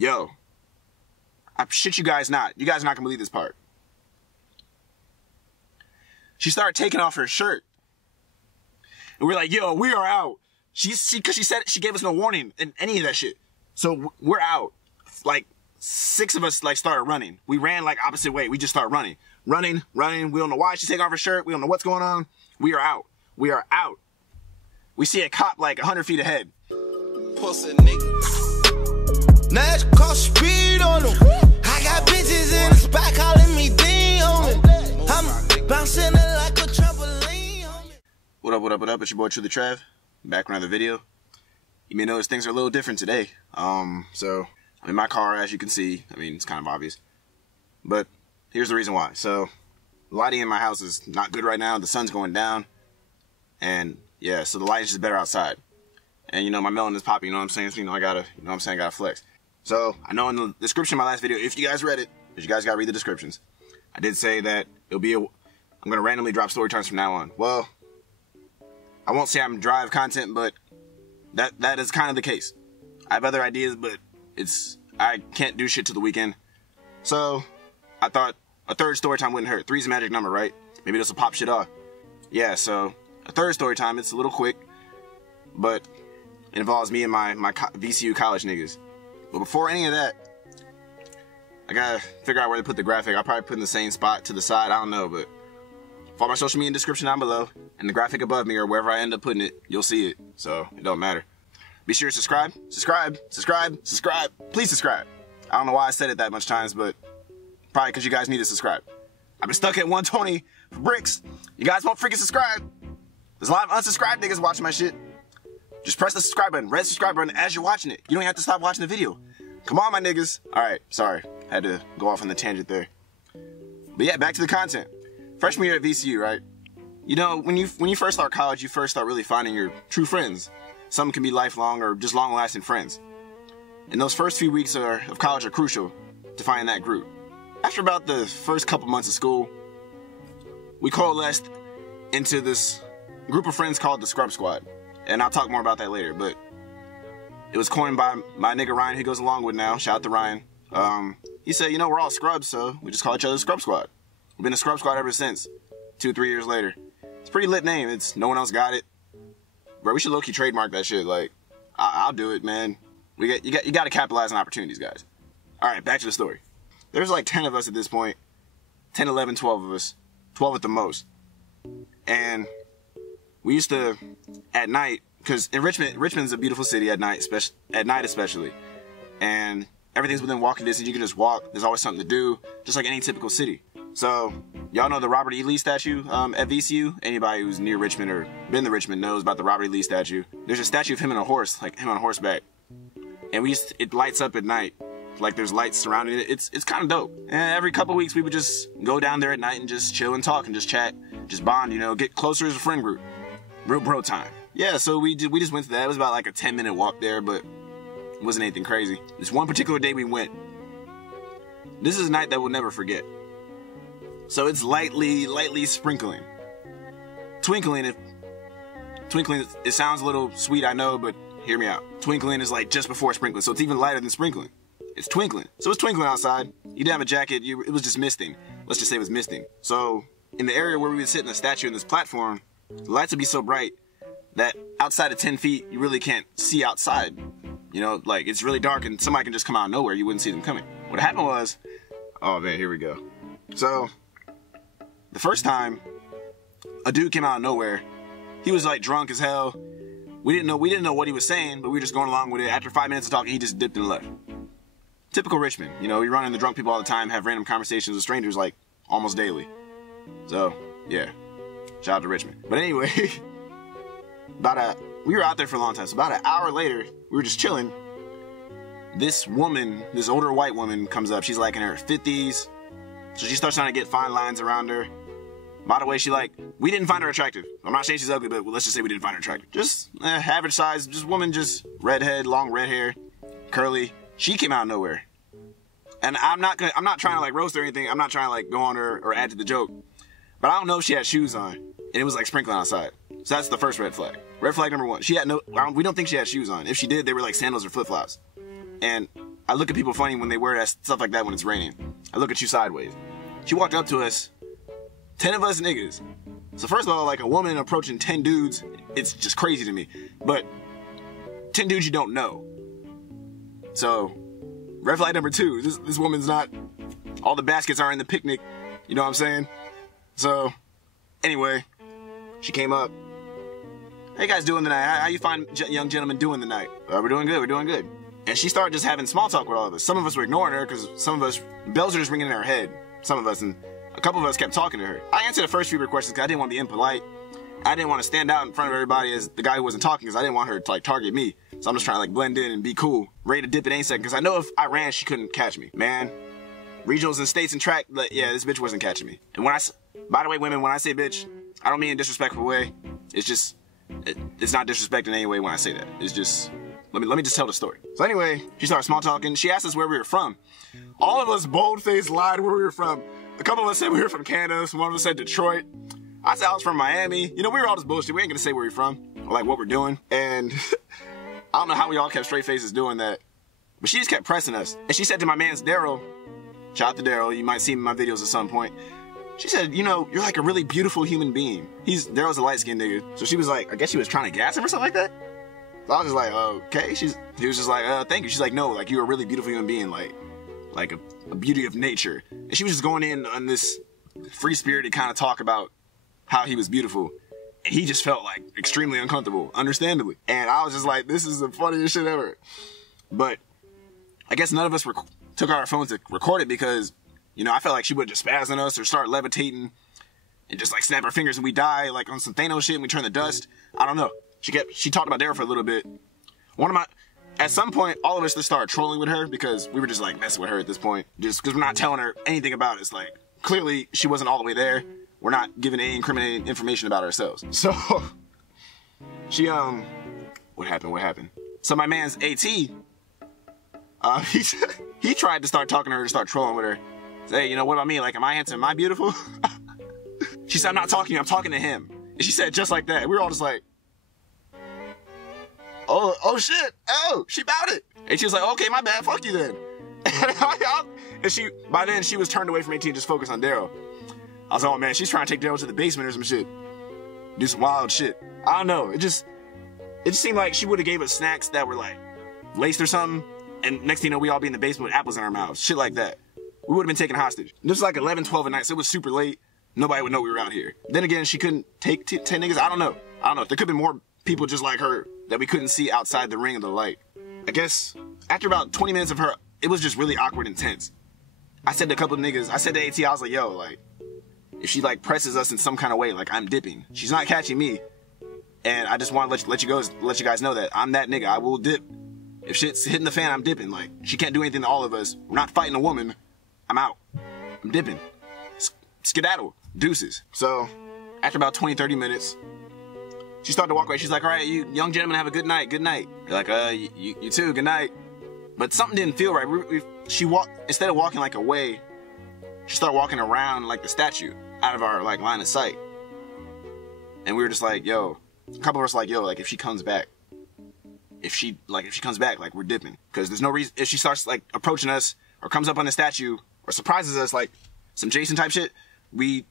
Yo, I shit you guys not. You guys are not gonna believe this part. She started taking off her shirt. And we're like, yo, we are out. Cause she said she gave us no warning in any of that shit. So we're out. Like 6 of us like started running. We ran like opposite way. We just started running. Running. We don't know why she's taking off her shirt. We don't know what's going on. We are out. We are out. We see a cop like 100 feet ahead. Pussy nigga. Now it's called speed on them. I got bitches in the spot calling me Dean on me. I'm bouncing it like a trampoline on me. What up? It's your boy TrulyTrav. Back with another video. You may notice things are a little different today. So I'm in my car, as you can see. I mean, it's kind of obvious. But here's the reason why. So the lighting in my house is not good right now. The sun's going down. And yeah, so the light is just better outside. And you know, my melon is popping, you know what I'm saying? So, I gotta flex. So I know in the description of my last video, if you guys read it, because you guys gotta read the descriptions, I did say that I'm gonna randomly drop story times from now on. Well, I won't say I'm drive content, but that is kind of the case. I have other ideas, but I can't do shit till the weekend. So I thought a third story time wouldn't hurt. 3's a magic number, right? Maybe this will pop shit off. Yeah, so a third story time, it's a little quick, but it involves me and my VCU college niggas. But before any of that, I gotta figure out where to put the graphic. I'll probably put in the same spot to the side, I don't know, but follow my social media description down below, and the graphic above me, or wherever I end up putting it, you'll see it, so it don't matter. Be sure to subscribe. Please subscribe. I don't know why I said it that much times, but probably because you guys need to subscribe. I've been stuck at 120 for bricks. You guys won't freaking subscribe. There's a lot of unsubscribed niggas watching my shit. Just press the subscribe button, red subscribe button as you're watching it. You don't have to stop watching the video. Come on, my niggas. Alright, sorry. Had to go off on the tangent there. But yeah, back to the content. Freshman year at VCU, right? You know, when you first start college, you first start really finding your true friends. Some can be lifelong or just long-lasting friends. And those first few weeks of college are crucial to finding that group. After about the first couple months of school, we coalesced into this group of friends called the Scrub Squad. And I'll talk more about that later, but it was coined by my nigga Ryan, who goes along with now. Shout out to Ryan. He said, you know, we're all scrubs, so we just call each other the Scrub Squad. We've been a Scrub Squad ever since, 2-3 years later. It's a pretty lit name. No one else got it. Bro, we should low-key trademark that shit. Like, I'll do it, man. You got to capitalize on opportunities, guys. All right, back to the story. There's like 10 of us at this point. 10, 11, 12 of us. 12 at the most. And we used to, at night, because in Richmond's a beautiful city at night, especially. And everything's within walking distance. You can just walk. There's always something to do, just like any typical city. So, y'all know the Robert E. Lee statue at VCU? Anybody who's near Richmond or been to Richmond knows about the Robert E. Lee statue. There's a statue of him on a horse, like him on horseback. And it lights up at night. Like there's lights surrounding it. It's kind of dope. And every couple weeks we would just go down there at night and just chill and talk and just chat, just bond, you know, get closer as a friend group. Real bro time. Yeah, so we just went to that. It was about like a 10-minute walk there, but it wasn't anything crazy. This one particular day we went. This is a night that we'll never forget. So it's lightly sprinkling. Twinkling, it sounds a little sweet, I know, but hear me out. Twinkling is like just before sprinkling, so it's even lighter than sprinkling. It's twinkling. So it's twinkling outside. You didn't have a jacket, it was just misting. Let's just say it was misting. So in the area where we would sit in the statue in this platform, the lights would be so bright that outside of 10 feet, you really can't see outside. You know, like it's really dark and somebody can just come out of nowhere. You wouldn't see them coming. What happened was, oh man, here we go. So the first time, a dude came out of nowhere. He was like drunk as hell. We didn't know what he was saying, but we were just going along with it. After 5 minutes of talking, he just dipped and left. Typical Richmond. You know, we run into drunk people all the time, have random conversations with strangers like almost daily. So, yeah. Shout out to Richmond. But anyway, we were out there for a long time. So about an hour later, we were just chilling. This woman, this older white woman comes up. She's like in her 50s. So she starts trying to get fine lines around her. By the way, we didn't find her attractive. I'm not saying she's ugly, but let's just say we didn't find her attractive. Just average size, just woman, just redhead, long red hair, curly. She came out of nowhere. And I'm not trying to like roast her or anything. I'm not trying to like go on her or add to the joke. But I don't know if she had shoes on. And it was like sprinkling outside. So that's the first red flag. Red flag number 1. We don't think she had shoes on. If she did, they were like sandals or flip-flops. And I look at people funny when they wear that stuff like that when it's raining. I look at you sideways. She walked up to us, 10 of us niggas. So first of all, like a woman approaching 10 dudes, it's just crazy to me. But 10 dudes you don't know. So, red flag number 2, this woman's not, all the baskets are in the picnic, you know what I'm saying? So, anyway, she came up. Hey guys doing tonight? How you find young gentlemen doing tonight? We're doing good. And she started just having small talk with all of us. Some of us were ignoring her because some of us, bells are just ringing in our head. Some of us, and a couple of us kept talking to her. I answered the first few of her questions because I didn't want to be impolite. I didn't want to stand out in front of everybody as the guy who wasn't talking because I didn't want her to like target me. So I'm just trying to like blend in and be cool. Ready to dip at any second because I know if I ran, she couldn't catch me. Man, regionals and states and track, like, yeah, this bitch wasn't catching me. And when by the way, women, when I say bitch, I don't mean in a disrespectful way. It's just, it's not disrespect in any way when I say that. It's just, let me just tell the story. So anyway, she started small talking. She asked us where we were from. All of us bold-faced lied where we were from. A couple of us said we were from Canada. One of us said Detroit. I said I was from Miami. You know, we were all just bullshit. We ain't gonna say where we're from or like what we're doing. And I don't know how we all kept straight faces doing that. But she just kept pressing us. And she said to my man's Daryl, shout out to Daryl, you might see him in my videos at some point. She said, you know, you're like a really beautiful human being. Daryl's a light-skinned nigga. So she was like, I guess she was trying to gas him or something like that. So I was just like, okay. He was just like, thank you. She's like, no, like you're a really beautiful human being, like a beauty of nature. And she was just going in on this free-spirited kind of talk about how he was beautiful. And he just felt like extremely uncomfortable, understandably. And I was just like, this is the funniest shit ever. But I guess none of us took out our phones to record it because, you know, I felt like she would just spaz on us or start levitating and just like snap her fingers and we die like on some Faneto shit and we turn to dust. I don't know. She talked about Daryl for a little bit. At some point, all of us just started trolling with her because we were just like messing with her at this point. Just because we're not telling her anything about it. It's like, clearly she wasn't all the way there. We're not giving any incriminating information about ourselves. So, she, what happened? So my man's AT, he tried to start talking to her, to start trolling with her. Say, hey, you know, what about me? Like, am I handsome? Am I beautiful? She said, I'm not talking to you, I'm talking to him. And she said just like that. We were all just like, oh shit, oh, she bowed it. And she was like, okay, my bad, fuck you then. And by then she was turned away from AT and just focused on Daryl. I was like, oh man, she's trying to take Daryl to the basement or some shit. Do some wild shit. I don't know, it just seemed like she would have gave us snacks that were like laced or something. And next thing you know, we all be in the basement with apples in our mouths. Shit like that. We would have been taken hostage. This was like 11, 12 at night, so it was super late. Nobody would know we were out here. Then again, she couldn't take 10 niggas. I don't know. There could have been more people just like her that we couldn't see outside the ring of the light. I guess after about 20 minutes of her, it was just really awkward and tense. I said to a couple of niggas, I said to AT, I was like, yo, like, if she like presses us in some kind of way, like I'm dipping. She's not catching me. And I just want to let you guys know that I'm that nigga. I will dip. If shit's hitting the fan, I'm dipping. Like, she can't do anything to all of us. We're not fighting a woman. I'm out. I'm dipping. Skedaddle. Deuces. So, after about 20, 30 minutes, she started to walk away. She's like, all right, you young gentlemen, have a good night. Good night. You're like, you too. Good night. But something didn't feel right. Instead of walking like away, she started walking around like the statue out of our like line of sight. And we were just like, yo, a couple of us like, yo, like if she comes back, like we're dipping. Because there's no reason, if she starts like approaching us or comes up on the statue or surprises us like some Jason type shit, we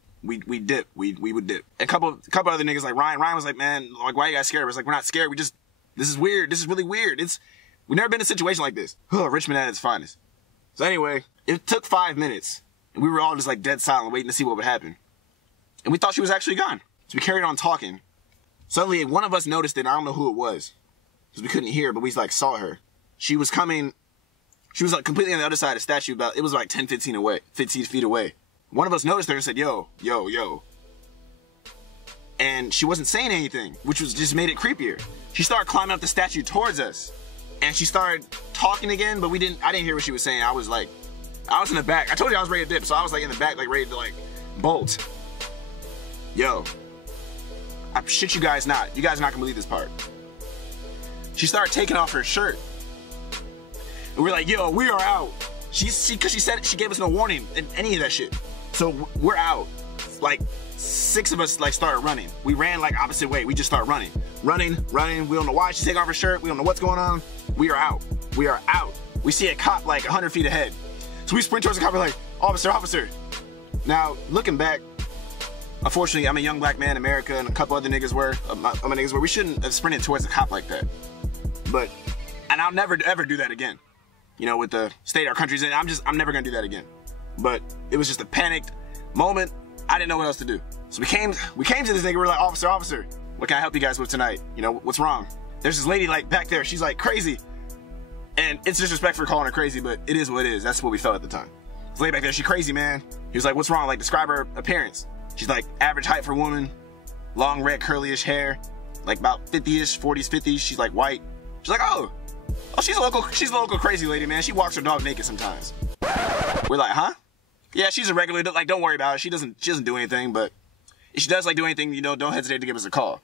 dip. We would dip. And a couple other niggas like Ryan was like, man, like why you guys scared? I was like, we're not scared. This is weird. This is really weird. We've never been in a situation like this. Richmond at its finest. So anyway, it took 5 minutes and we were all just like dead silent waiting to see what would happen. And we thought she was actually gone. So we carried on talking. Suddenly one of us noticed it. I don't know who it was because we couldn't hear, but we like saw her. She was coming. She was like completely on the other side of the statue. It was like 10, 15 feet away. One of us noticed her and said, yo. And she wasn't saying anything, which just made it creepier. She started climbing up the statue towards us. And she started talking again, but I didn't hear what she was saying. I was in the back. I told you I was ready to dip, so I was like in the back, like ready to like bolt. Yo. I shit you guys not. You guys are not gonna believe this part. She started taking off her shirt. And we're like, yo, we are out. Cause she said she gave us no warning in any of that shit. So we're out. Like 6 of us like started running. We ran like opposite way. We just started running. Running. We don't know why she's taking off her shirt. We don't know what's going on. We are out. we see a cop like 100 feet ahead. So we sprint towards the cop, we're like, officer, officer. Now, looking back, unfortunately, I'm a young black man in America, and a couple other niggas were, we shouldn't have sprinted towards a cop like that. And I'll never ever do that again. You know, with the state our country's in, I'm never gonna do that again. But it was just a panicked moment. I didn't know what else to do. So we came to this nigga, we're like, officer, officer, what can I help you guys with tonight? You know, what's wrong? There's this lady like back there, she's like crazy. And it's disrespectful for calling her crazy, but it is what it is. That's what we felt at the time. This lady back there, she crazy, man. He was like, what's wrong? Like, describe her appearance. She's like average height for a woman, long red curly-ish hair, like about 50-ish, 40s, 50s. She's like white. She's like, oh, she's a local crazy lady, man. She walks her dog naked sometimes. We're like, huh? Yeah, she's a regular, like, don't worry about it. She doesn't do anything, but if she does like do anything, you know, don't hesitate to give us a call.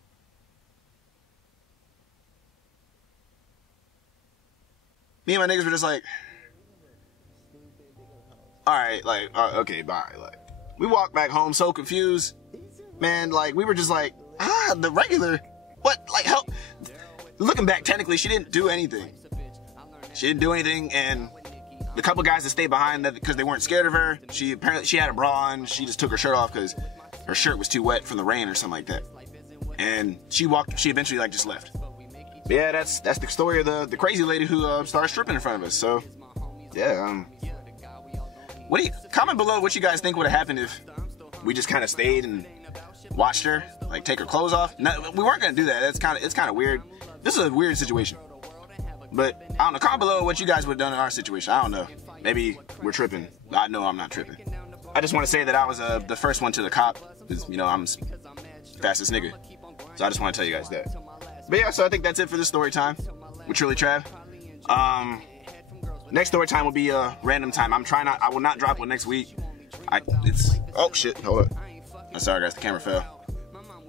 Me and my niggas were just like, all right, like, okay, bye. Like, we walked back home so confused, man. Like, we were just like, the regular, what? Like, help. Looking back, technically, she didn't do anything. She didn't do anything, and the couple guys that stayed behind because they weren't scared of her, she had a bra on. She just took her shirt off because her shirt was too wet from the rain or something like that. And she eventually like just left. But yeah, that's the story of the crazy lady who started stripping in front of us. So yeah, comment below what you guys think would have happened if we just kind of stayed and watched her like take her clothes off. No, we weren't gonna do that. It's kind of weird. This is a weird situation. But I don't know. Comment below what you guys would have done in our situation. I don't know. Maybe we're tripping. I know I'm not tripping. I just want to say that I was the first one to the cop. Because, you know, I'm the fastest nigga. So I just want to tell you guys that. But yeah, so I think that's it for this story time with TrulyTrav. Next story time will be a random time. I will not drop one next week. Oh shit, hold up. I'm sorry guys, the camera fell.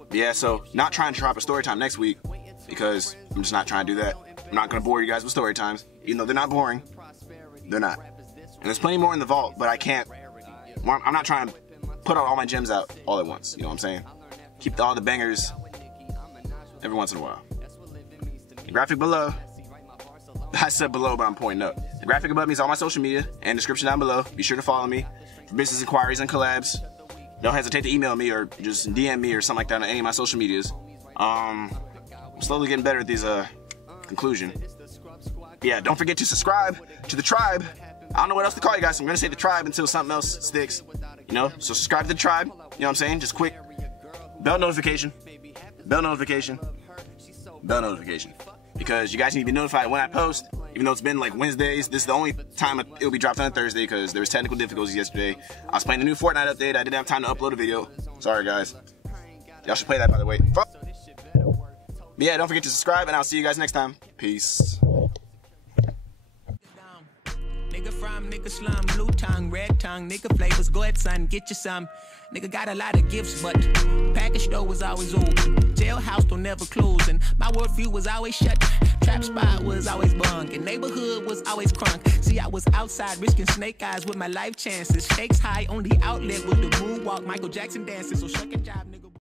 But yeah, so not trying to drop a story time next week because I'm just not trying to do that. I'm not gonna bore you guys with story times, even though they're not boring. They're not. And there's plenty more in the vault, but I can't. I'm not trying to put all my gems out all at once. You know what I'm saying? Keep all the bangers every once in a while. The graphic below. I said below, but I'm pointing up. The graphic above me is all my social media and description down below. Be sure to follow me for business inquiries and collabs. Don't hesitate to email me or just DM me or something like that on any of my social medias. I'm slowly getting better at these conclusion. Yeah, don't forget to subscribe to the tribe. I don't know what else to call you guys, so I'm gonna say the tribe until something else sticks. You know, so subscribe to the tribe. You know what I'm saying? Just quick bell notification. Bell notification. Bell notification. Because you guys need to be notified when I post. Even though it's been like Wednesdays, this is the only time it'll be dropped on a Thursday because there was technical difficulties yesterday. I was playing the new Fortnite update. I didn't have time to upload a video. Sorry guys. Y'all should play that, by the way. But yeah, don't forget to subscribe, and I'll see you guys next time. Peace. Nigga from nigga slum, blue tongue, red tongue, nigga flavors, go ahead son, get you some. Nigga got a lot of gifts, but package store was always open. Jailhouse don't never close, and my worldview was always shut. Trap spot was always bunk, and neighborhood was always crunk. See, I was outside risking snake eyes with my life chances. Stakes high, only outlet with the moonwalk, Michael Jackson dances, so shuck a job, nigga.